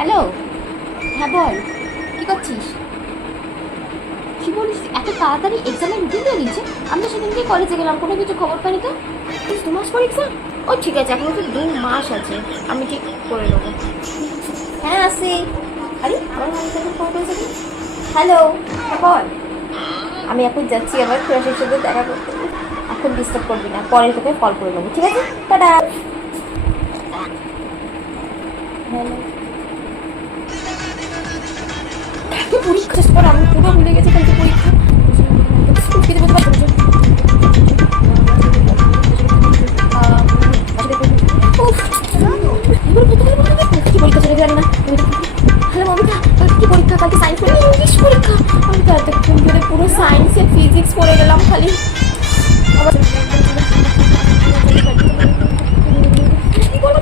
Hello, হ্যাঁ বল, কী করছিস? কী বলিস, এত তাড়াতাড়ি এক্সামের রুটিন দিয়ে দিচ্ছে? আমি তো সেদিনকে কলেজে গেলাম, কোনো কিছু খবর পাইনি তো। 2 মাস পর এক্সাম? ও ঠিক আছে, এখনো তো 2 মাস আছে, আমি ঠিক করে নেবো। হ্যাঁ আসি। আরে আমার মায়ের সাথে ফোন করেছে। হ্যালো, হ্যাঁ বল। আমি এখন যাচ্ছি আমার ক্রাশের সাথে দেখা করতে। এখন ডিস্টার্ব করবি না, পরে তোকে কল করে নেবো, ঠিক আছে? টাটা। হ্যালো, পরীক্ষা শেষ পর আমি পুরো ভুলে গেছি কালকে পরীক্ষা। স্কুল খেতে বলতে পারবো কি পরীক্ষা চলে জানি না। হ্যালো মমিতা, কি পরীক্ষা? কালকে সায়েন্স পড়ে ইংলিশ পরীক্ষা। আমি তো এতক্ষণ ধরে পুরো সায়েন্সের ফিজিক্স পড়ে গেলাম খালি। আবার কি বলবো